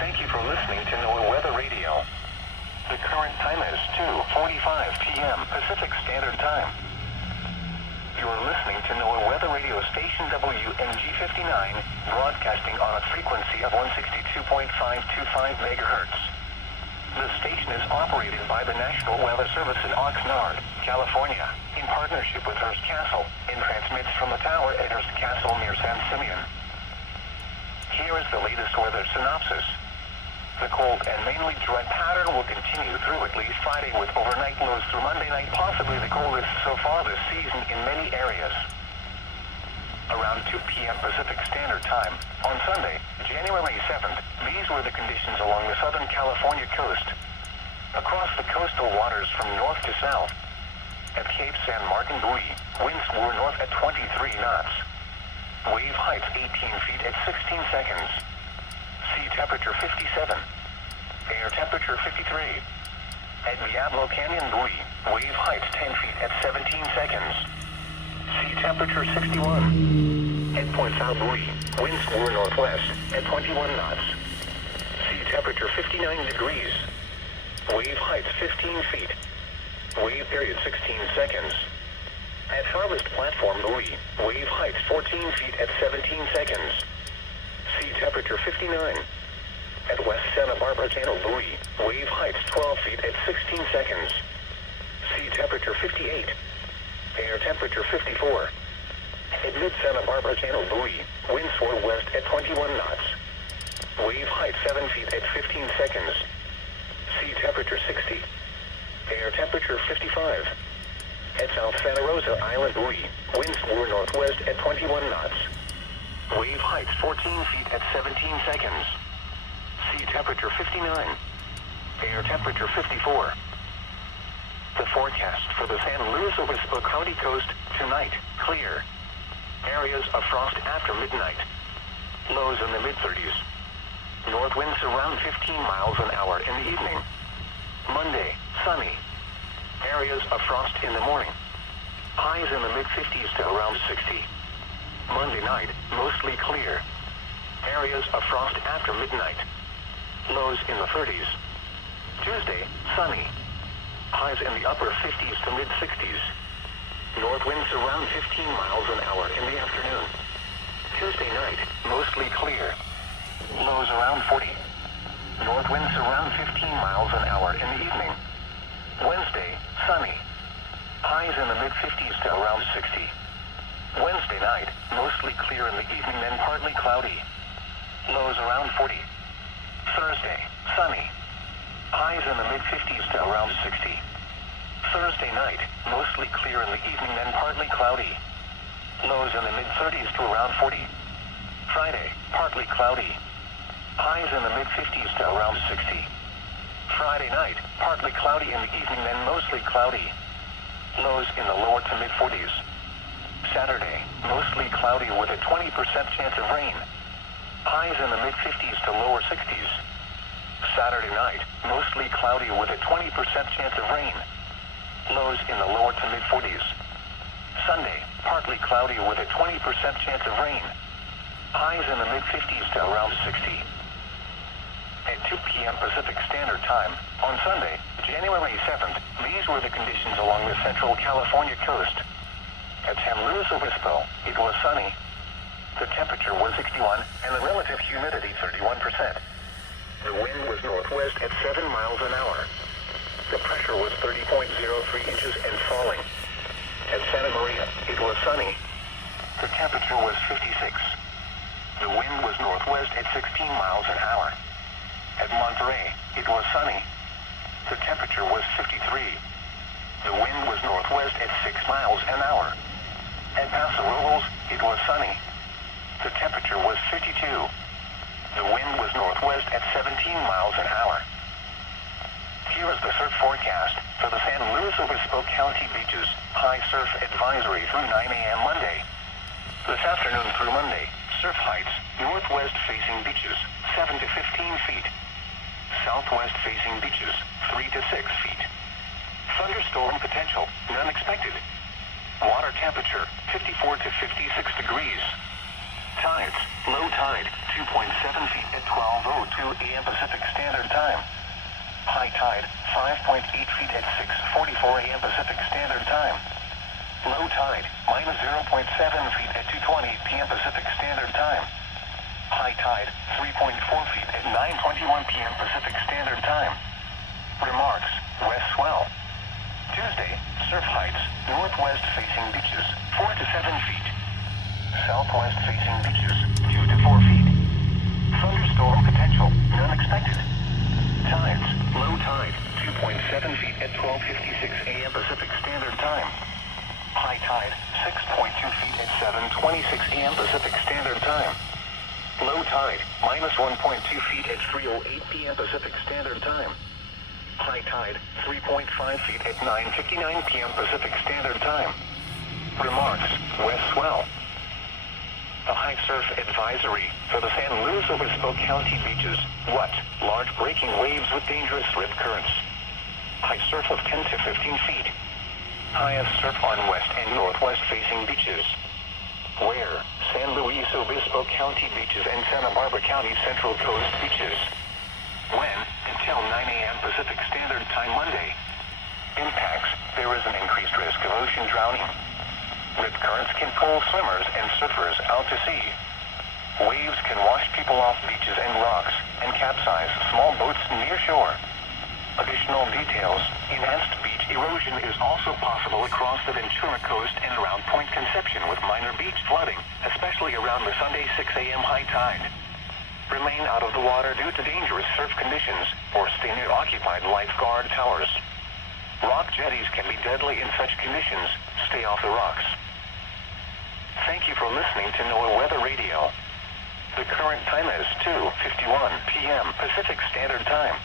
Thank you for listening to NOAA Weather Radio. The current time is 2:45 p.m. Pacific Standard Time. You are listening to NOAA Weather Radio Station WNG592, broadcasting on a frequency of 162.525 megahertz. The station is operated by the National Weather Service in Oxnard, California, in partnership with Hearst Castle, and transmits from the tower at Hearst Castle near San Simeon. Here is the latest weather synopsis. The cold and mainly dry pattern will continue through at least Friday with overnight lows through Monday night, possibly the coldest so far this season in many areas. Around 2 p.m. Pacific Standard Time, on Sunday, January 7th, these were the conditions along the Southern California coast. Across the coastal waters from north to south, at Cape San Martin Buoy, winds were north at 23 knots. Wave heights 18 feet at 16 seconds. Sea temperature 57. Air temperature 53. At Diablo Canyon Buoy, wave heights 10 feet at 17 seconds. Sea temperature 61. At Point Sal Buoy, winds were northwest at 21 knots. Sea temperature 59 degrees. Wave heights 15 feet. Wave period 16 seconds. At Harvest Platform Buoy, wave heights 14 feet at 17 seconds. Sea temperature 59. At West Santa Barbara Channel Buoy, wave heights 12 feet at 16 seconds. Sea temperature 58. Air temperature 54. At Mid Santa Barbara Channel Buoy, winds were west at 21 knots. Wave height 7 feet at 15 seconds. Sea temperature 60. Air temperature 55. At South Santa Rosa Island Buoy, winds were northwest at 21 knots. Wave heights 14 feet at 17 seconds. Sea temperature 59. Air temperature 54. The forecast for the San Luis Obispo County coast tonight, clear. Areas of frost after midnight. Lows in the mid-30s. North winds around 15 miles an hour in the evening. Monday, sunny. Areas of frost in the morning. Highs in the mid-50s to around 60. Monday night, mostly clear. Areas of frost after midnight. Lows in the 30s. Tuesday, sunny. Highs in the upper 50s to mid-60s. North winds around 15 miles an hour in the afternoon. Tuesday night, mostly clear. Lows around 40. North winds around 15 miles an hour in the evening. Wednesday, sunny. Highs in the mid-50s to around 60. Wednesday night, mostly clear in the evening, then partly cloudy. Lows around 40. Thursday, sunny. Highs in the mid-50s to around 60. Thursday night, mostly clear in the evening, then partly cloudy. Lows in the mid-30s to around 40. Friday, partly cloudy. Highs in the mid-50s to around 60. Friday night, partly cloudy in the evening, then mostly cloudy. Lows in the lower to mid-40s. Saturday, mostly cloudy with a 20% chance of rain. Highs in the mid-50s to lower 60s. Saturday night, mostly cloudy with a 20% chance of rain. Lows in the lower to mid-40s. Sunday, partly cloudy with a 20% chance of rain. Highs in the mid-50s to around 60. At 2 p.m. Pacific Standard Time, on Sunday, January 7th, these were the conditions along the Central California coast. At San Luis Obispo, it was sunny. The temperature was 61 and the relative humidity 31%. The wind was northwest at 7 miles an hour. The pressure was 30.03 inches and falling. At Santa Maria, it was sunny. The temperature was 56. The wind was northwest at 16 miles an hour. At Monterey, it was sunny. The temperature was 53. The wind was northwest at 6 miles an hour. At Paso Robles, it was sunny. The temperature was 52. The wind was northwest at 17 miles an hour. Here is the surf forecast for the San Luis Obispo County beaches. High surf advisory through 9 a.m. Monday. This afternoon through Monday, surf heights, northwest facing beaches, 7 to 15 feet. Southwest facing beaches, 3 to 6 feet. Thunderstorm potential, none expected. Water temperature, 54 to 56 degrees. Tides, low tide, 2.7 feet at 12:02 a.m. Pacific Standard Time. High tide, 5.8 feet at 6:44 a.m. Pacific Standard Time. Low tide, minus 0.7 feet at 2:20 p.m. Pacific Standard Time. High tide, 3.4 feet at 9:21 p.m. Pacific Standard Time. Remarks, west swell. Tuesday, surf heights, northwest facing beaches, 4 to 7 feet. Southwest facing beaches, 2 to 4 feet. Thunderstorm potential, none expected. Tides, low tide, 2.7 feet at 12:56 a.m. Pacific Standard Time. High tide, 6.2 feet at 7:26 a.m. Pacific Standard Time. Low tide, minus 1.2 feet at 3:08 p.m. Pacific Standard Time. High tide, 3.5 feet at 9:59 p.m. Pacific Standard Time. Remarks, west swell. The high surf advisory for the San Luis Obispo County beaches. What? Large breaking waves with dangerous rip currents. High surf of 10 to 15 feet. Highest surf on west and northwest facing beaches. Where? San Luis Obispo County beaches and Santa Barbara County Central Coast beaches. When? Until 9 a.m. Pacific Standard Time Monday. Impacts, there is an increased risk of ocean drowning. Rip currents can pull swimmers and surfers out to sea. Waves can wash people off beaches and rocks and capsize small boats near shore. Additional details, enhanced beach erosion is also possible across the Ventura coast and around Point Conception with minor beach flooding, especially around the Sunday 6 a.m. high tide. Remain out of the water due to dangerous surf conditions or stay near occupied lifeguard towers. Rock jetties can be deadly in such conditions. Stay off the rocks. Thank you for listening to NOAA Weather Radio. The current time is 2:51 p.m. Pacific Standard Time.